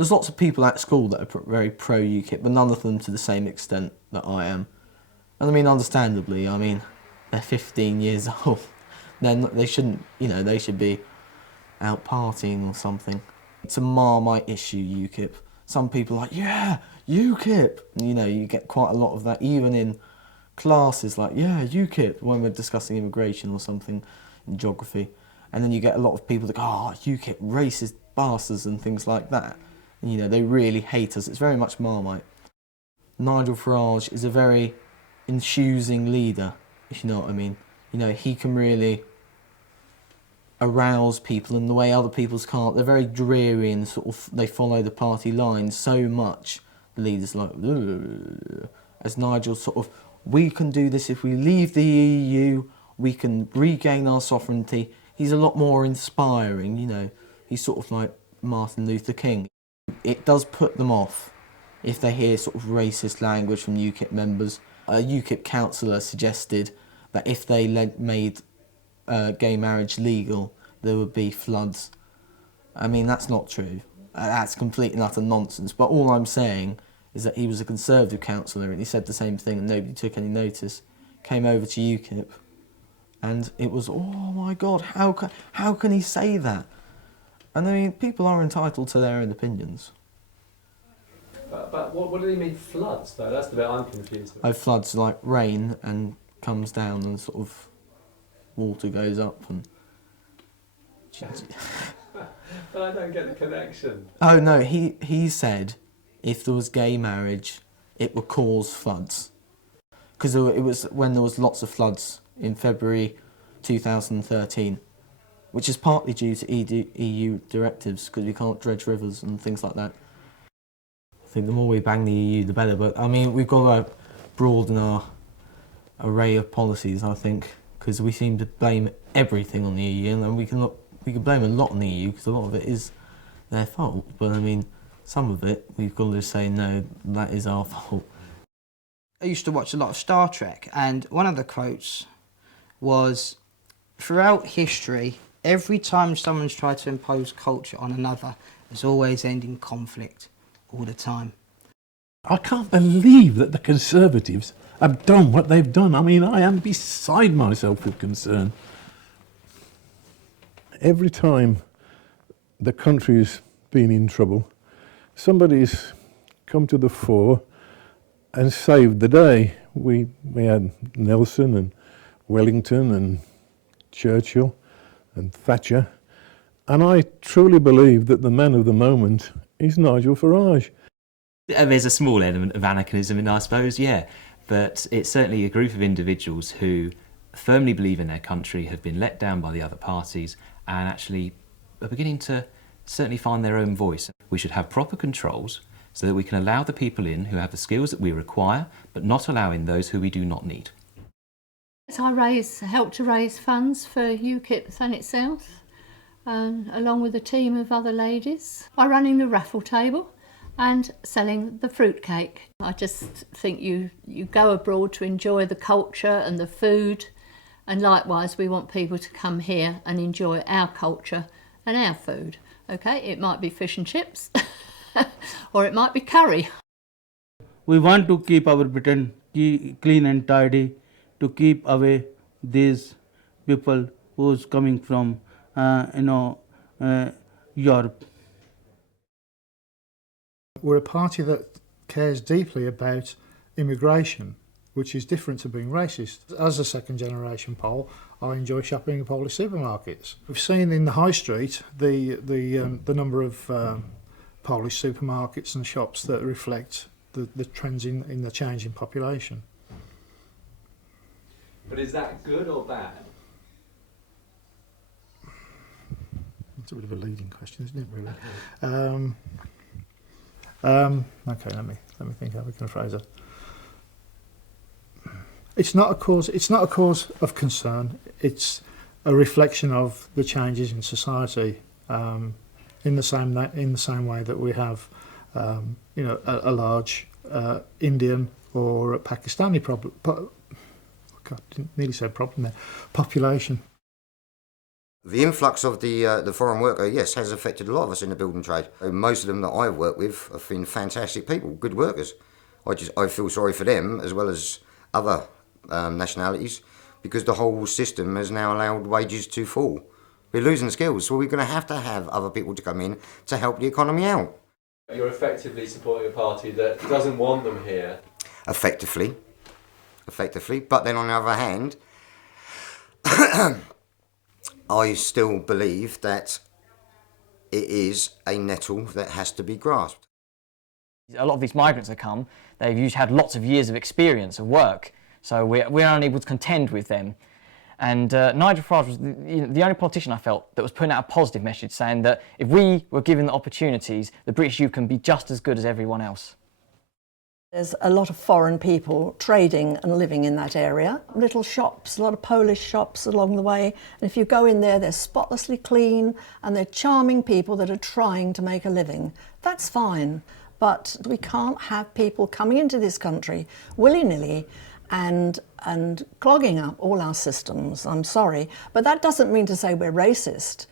There's lots of people at school that are very pro-UKIP, but none of them to the same extent that I am. And I mean, understandably, I mean, they're 15 years old. They shouldn't, you know, they should be out partying or something. It's a Marmite issue, UKIP. Some people are like, yeah, UKIP. You know, you get quite a lot of that, even in classes, like, yeah, UKIP, when we're discussing immigration or something in geography. And then you get a lot of people that go, oh, UKIP, racist bastards and things like that. And, you know, they really hate us. It's very much Marmite. Nigel Farage is a very enthusing leader, if you know what I mean. You know, he can really arouse people in the way other people's can't. They're very dreary and sort of, they follow the party lines so much. The leader's like, ugh. As Nigel sort of, we can do this if we leave the EU, we can regain our sovereignty. He's a lot more inspiring, you know. He's sort of like Martin Luther King. It does put them off if they hear sort of racist language from UKIP members. A UKIP councillor suggested that if they made gay marriage legal, there would be floods. I mean, that's not true. That's complete and utter nonsense. But all I'm saying is that he was a Conservative councillor and he said the same thing and nobody took any notice. Came over to UKIP and it was, oh my God, how can he say that? And I mean, people are entitled to their own opinions. But what do they mean floods, though? That's the bit I'm confused with. Oh, floods like rain and comes down and sort of water goes up and... But I don't get the connection. Oh no, he said if there was gay marriage, it would cause floods. Because it was when there was lots of floods in February 2013, which is partly due to EU directives, because we can't dredge rivers and things like that. I think the more we bang the EU, the better, but I mean, we've got to broaden our array of policies, I think, because we seem to blame everything on the EU, and we can blame a lot on the EU, because a lot of it is their fault, but I mean, some of it, we've got to say, no, that is our fault. I used to watch a lot of Star Trek, and one of the quotes was, throughout history, every time someone's tried to impose culture on another, it's always ending conflict, all the time. I can't believe that the Conservatives have done what they've done. I mean, I am beside myself with concern. Every time the country's been in trouble, somebody's come to the fore and saved the day. We had Nelson and Wellington and Churchill and Thatcher, and I truly believe that the man of the moment is Nigel Farage. There's a small element of anachronism in, I suppose, yeah, but it's certainly a group of individuals who firmly believe in their country, have been let down by the other parties, and actually are beginning to certainly find their own voice. We should have proper controls so that we can allow the people in who have the skills that we require, but not allowing those who we do not need. I help to raise funds for UKIP and itself, along with a team of other ladies, by running the raffle table and selling the fruitcake. I just think you go abroad to enjoy the culture and the food, and likewise we want people to come here and enjoy our culture and our food. Okay, it might be fish and chips or it might be curry. We want to keep our Britain clean and tidy, to keep away these people who's coming from Europe. We're a party that cares deeply about immigration, which is different to being racist. As a second generation Pole, I enjoy shopping in Polish supermarkets. We've seen in the high street the number of Polish supermarkets and shops that reflect the trends in the change in population. But is that good or bad? It's a bit of a leading question, isn't it, really? Okay, let me think how we can phrase it. It's not a cause of concern. It's a reflection of the changes in society. In the same way that we have, a large Indian or Pakistani population. The influx of the foreign worker, yes, has affected a lot of us in the building trade. Most of them that I've worked with have been fantastic people, good workers. I feel sorry for them as well as other nationalities, because the whole system has now allowed wages to fall. We're losing skills, so we're going to have other people to come in to help the economy out. You're effectively supporting a party that doesn't want them here. Effectively. But then on the other hand, I still believe that it is a nettle that has to be grasped. A lot of these migrants that come, they've usually had lots of years of experience of work, so we're unable to contend with them. And Nigel Farage was the only politician I felt that was putting out a positive message, saying that if we were given the opportunities, the British youth can be just as good as everyone else. There's a lot of foreign people trading and living in that area. Little shops, a lot of Polish shops along the way. And if you go in there, they're spotlessly clean and they're charming people that are trying to make a living. That's fine. But we can't have people coming into this country willy-nilly and clogging up all our systems. I'm sorry. But that doesn't mean to say we're racist.